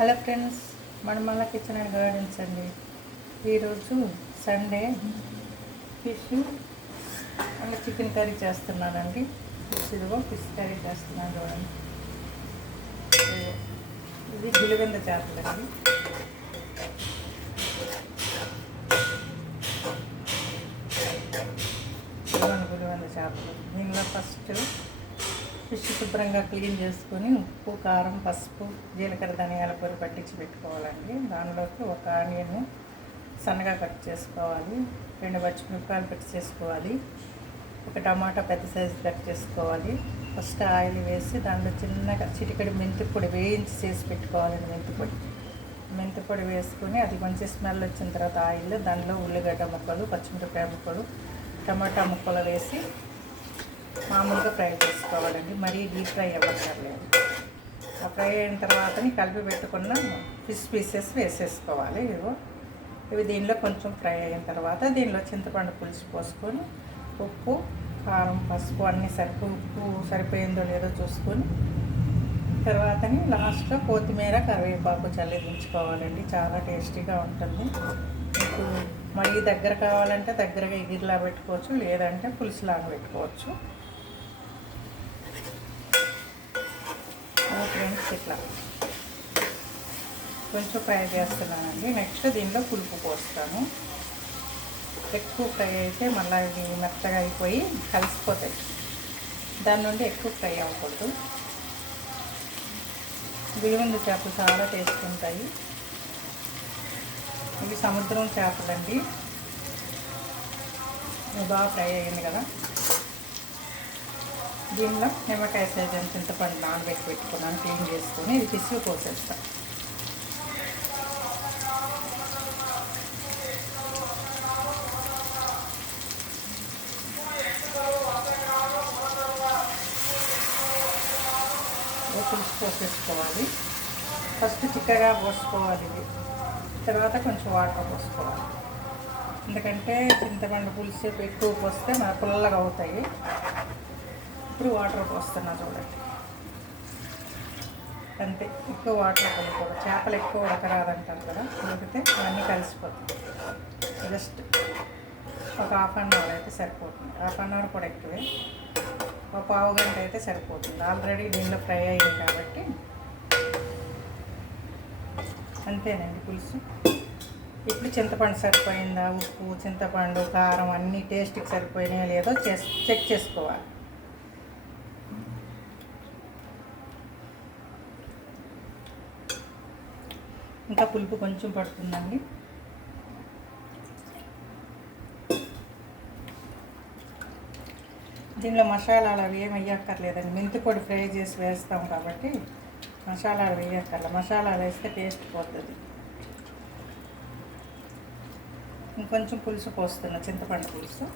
Hello friends, Manimala kitchen and gardens అండి. ఈరోజు Sunday fish అలా చికెన్ కర్రీ చేస్తున్నానండి. ఫిష్ కర్రీ చేస్తున్నాను చూడండి. ఇది గులివెంద చేపలండి. గులివెంద చేపలు. దీనిలో ఫస్ట్ ఫిష్ శుభ్రంగా క్లీన్ చేసుకొని ఉప్పు, కారం, పసుపు, జీలకర్ర, ధనియాల పొడి పట్టించి పెట్టుకోవాలండి. దానిలోకి ఒక ఆనియన్ సన్నగా కట్ చేసుకోవాలి, 2 పచ్చిమిరపకాయలు కట్ చేసుకోవాలి, ఒక టమాటా పెద్ద సైజు కట్ చేసుకోవాలి. ఫస్ట్ ఆయిల్ వేసి దాంట్లో చిన్నగా చిటికెడు మెంతిపొడి వేయించి చేసి పెట్టుకోవాలండి. మెంతిపొడి వేసుకొని అది మంచి స్మెల్ వచ్చిన తర్వాత ఆయిల్ దానిలో ఉల్లిగడ్డ ముక్కలు, పచ్చిమిరపకాయ ముక్కలు, టమాటా ముక్కలు వేసి మామూలుగా ఫ్రై చేసుకోవాలండి. మరీ డీప్ ఫ్రై అవ్వక్కర్లేదు. ఆ ఫ్రై అయిన తర్వాతని కలిపి పెట్టుకున్న ఫిష్ పీసెస్ వేసేసుకోవాలి. ఇవి దీనిలో కొంచెం ఫ్రై అయిన తర్వాత దీనిలో చింతపండు పులుసు పోసుకొని ఉప్పు, కారం, పసుపు అన్నీ ఉప్పు సరిపోయిందో లేదో చూసుకొని తర్వాతని లాస్ట్లో కొత్తిమీర, కరివేపాకు చల్లి దించుకోవాలండి. చాలా టేస్టీగా ఉంటుంది. మీకు మరీ దగ్గర కావాలంటే దగ్గరగా ఎగిరిలా పెట్టుకోవచ్చు, లేదంటే పులుసులాగా పెట్టుకోవచ్చు. ఫ్రెండ్స్, ఇట్లా కొంచెం ఫ్రై చేస్తున్నానండి. నెక్స్ట్ దీనిలో పులుపు పోస్తాను. ఎక్కువ ఫ్రై అయితే మళ్ళీ ఇవి మెత్తగా అయిపోయి కలిసిపోతాయి. దాని నుండి ఎక్కువ ఫ్రై అవ్వకూడదు. గులివెంద చేపలు చాలా టేస్ట్ ఉంటాయి. ఇవి సముద్రం చేపలండి. బాగా ఫ్రై అయ్యింది కదా. దీనిలో నిమ్మకాయ సైజు చింతపండు నానబెట్టి పెట్టుకున్నాను, క్లీన్ చేసుకొని ఇది పిసికి పోసేస్తాను. పులుసు పోసేసుకోవాలి. ఫస్ట్ చిక్కగా పోసుకోవాలి ఇది, తర్వాత కొంచెం వాటర్ పోసుకోవాలి. ఎందుకంటే చింతపండు పులుసు ఎక్కువ పోస్తే మన పుల్లగా అవుతాయి. ఇప్పుడు వాటర్ పోస్తున్నా చూడండి. అంతే, ఎక్కువ వాటర్ పోయకూడదు. చేపలు ఎక్కువ ఉడకరాదంటారు కదా, ఉడికితే అన్నీ కలిసిపోతాయి. జస్ట్ ఒక హాఫ్ అన్ అవర్ అయితే సరిపోతుంది. హాఫ్ అన్ అవర్ కూడా ఎక్కువే, ఒక పావు గంట అయితే సరిపోతుంది. ఆల్రెడీ దీనిలో ఫ్రై అయ్యింది కాబట్టి అంతేనండి పులుసు. ఇప్పుడు చింతపండు సరిపోయిందా, ఉప్పు, చింతపండు, కారం అన్నీ టేస్ట్కి సరిపోయినాయో లేదో చెక్ చేసుకోవాలి. ఇంకా పులుపు కొంచెం పడుతుందండి. దీనిలో మసాలాలు అవి ఏమి వేయక్కర్లేదండి. మెంతి పొడి ఫ్రై చేసి వేస్తాం కాబట్టి మసాలాలు వేయక్కర్లేదు. మసాలాలు వేస్తే టేస్ట్ పోతుంది. ఇంకొంచెం పులుసు పోస్తున్నా, చింతపండు పులుసు.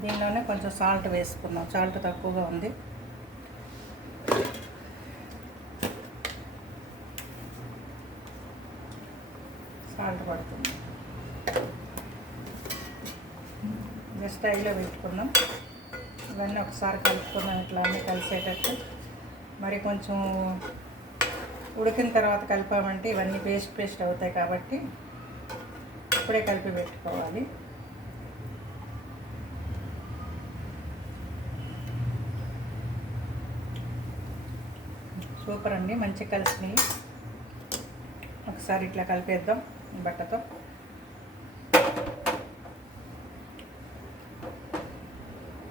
దీనిలోనే కొంచెం సాల్ట్ వేసుకున్నాం, సాల్ట్ తక్కువగా ఉంది. సాల్ట్ పడుతుంది. జస్ట్ ఐలో పెట్టుకున్నాం. ఇవన్నీ ఒకసారి కలుపుకున్నాం, ఇట్లా అన్నీ కలిసేటట్టు. మరి కొంచెం ఉడికిన తర్వాత కలిపామంటే ఇవన్నీ పేస్ట్ అవుతాయి కాబట్టి ఇప్పుడే కలిపి పెట్టుకోవాలి. సూపర్ అండి, మంచిగా కలిసినాయి. ఒకసారి ఇట్లా కలిపేద్దాం బట్టతో.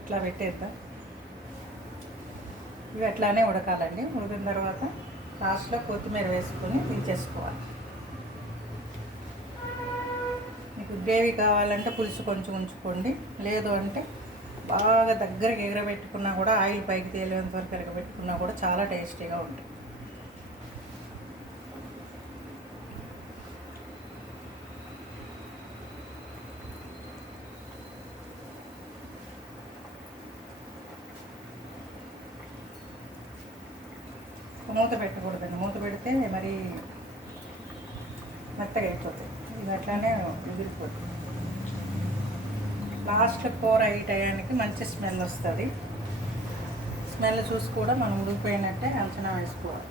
ఇట్లా పెట్టేద్దాం. ఇవి అట్లానే ఉడకాలండి. ఉడికిన తర్వాత లాస్ట్లో కొత్తిమీర వేసుకొని దించేసుకోవాలి. మీకు గ్రేవీ కావాలంటే పులుసు కొంచెం ఉంచుకోండి, లేదు అంటే బాగా దగ్గరకి ఎగరబెట్టుకున్నా కూడా, ఆయిల్ పైకి తేలేంత వరకు ఎగరబెట్టుకున్నా కూడా చాలా టేస్టీగా ఉంటుంది. మూత పెట్టకూడదండి. మూత పెడితే మరి మెత్తగా అయిపోతుంది. ఇది అట్లానే ఎగిరిపోతుంది. లాస్ట్ కూర ఈ టయానికి మంచి స్మెల్ వస్తుంది. స్మెల్ చూసి కూడా మనం ఉడికిపోయినట్టే అంచనా వేసుకోవాలి.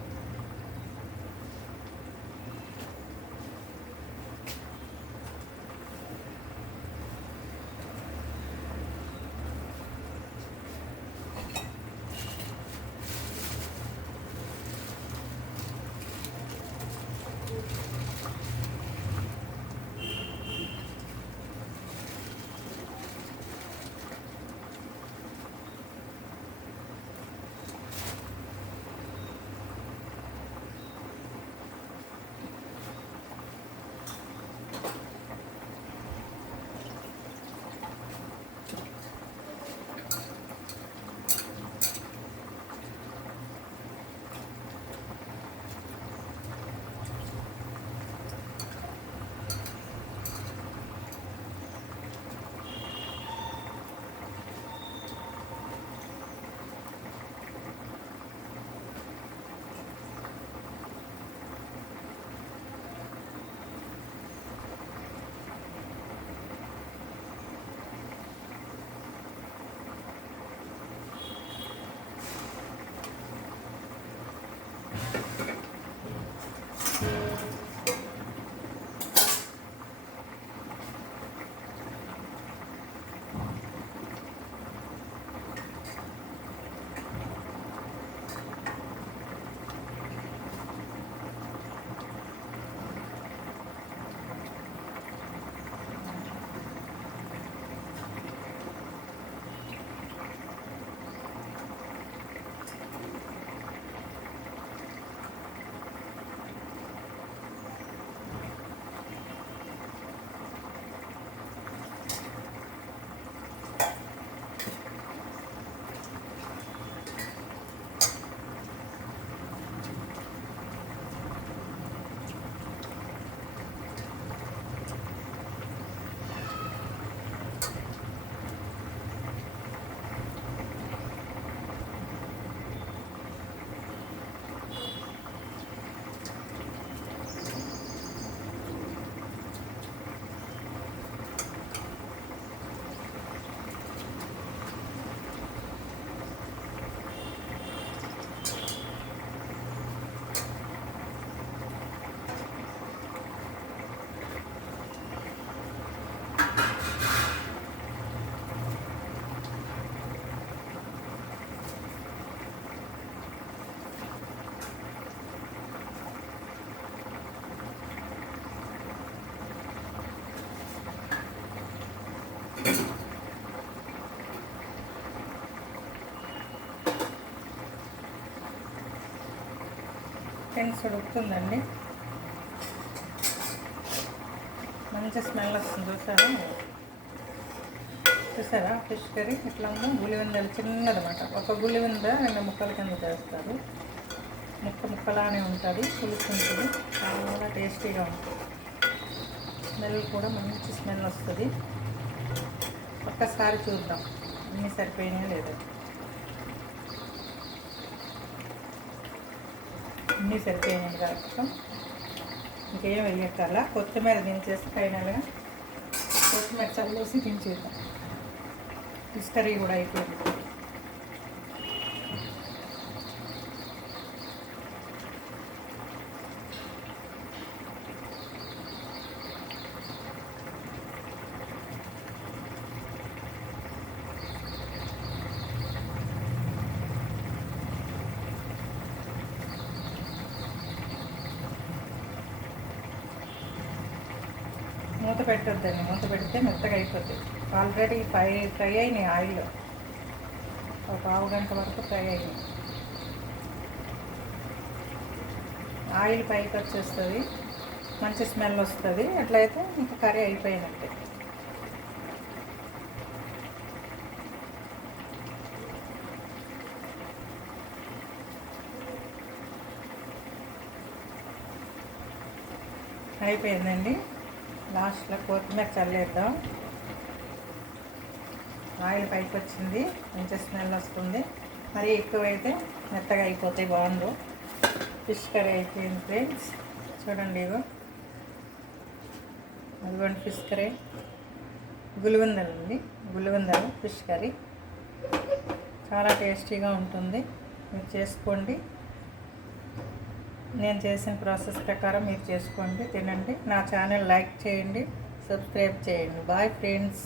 ఫ్రెండ్స్ ఉడుకుతుందండి, మంచి స్మెల్ వస్తుంది. చూసారా ఫిష్ కర్రీ ఇట్లా ఉందో. గులివిందలు చిన్నదన్నమాట, ఒక గులివింద 2 ముక్కల కింద చేస్తారు. ముక్కలానే ఉంటుంది, పులుసు ఉంటుంది, చాలా టేస్టీగా ఉంటుంది. స్మెల్ కూడా మంచి స్మెల్ వస్తుంది. ఒక్కసారి చూద్దాం అన్నీ సరిపోయినాయో లేదో. అన్నీ సరిపోయినాయి కాబట్టి ఇంకేం వేయక్కర్ల. కొత్తిమీర దించేసి ఫైనల్గా కొత్తిమీర చల్లేసి దించేద్దాం. ఫిష్ కర్రీ కూడా అయిపోయింది. మూత పెట్టొద్దండి, మూత పెడితే మెత్తగా అయిపోతుంది. ఆల్రెడీ ఫ్రై అయినాయి ఆయిల్లో, ఒక పావు గంట వరకు ఫ్రై అయినాయి. ఆయిల్ పైకి వచ్చేస్తుంది, మంచి స్మెల్ వస్తుంది. అట్లయితే ఇంకా కర్రీ అయిపోయినట్టే. అయిపోయిందండి. లాస్ట్లో కొత్తిమీర చల్లేద్దాం. ఆయిల్ పైకి వచ్చింది, మంచి స్మెల్ వస్తుంది. మరీ ఎక్కువైతే మెత్తగా అయిపోతాయి, బాగుండు. ఫిష్ కర్రీ అయిపోయింది ఫ్రెండ్స్. చూడండి, అదిగోండి ఫిష్ కర్రీ. గులివిందలు ఫిష్ కర్రీ చాలా టేస్టీగా ఉంటుంది. మీరు చేసుకోండి. నేను చేసిన ప్రాసెస్ ప్రకారం మీరు చేసుకోండి, తినండి. నా ఛానల్ లైక్ చేయండి, సబ్స్క్రైబ్ చేయండి. Bye friends.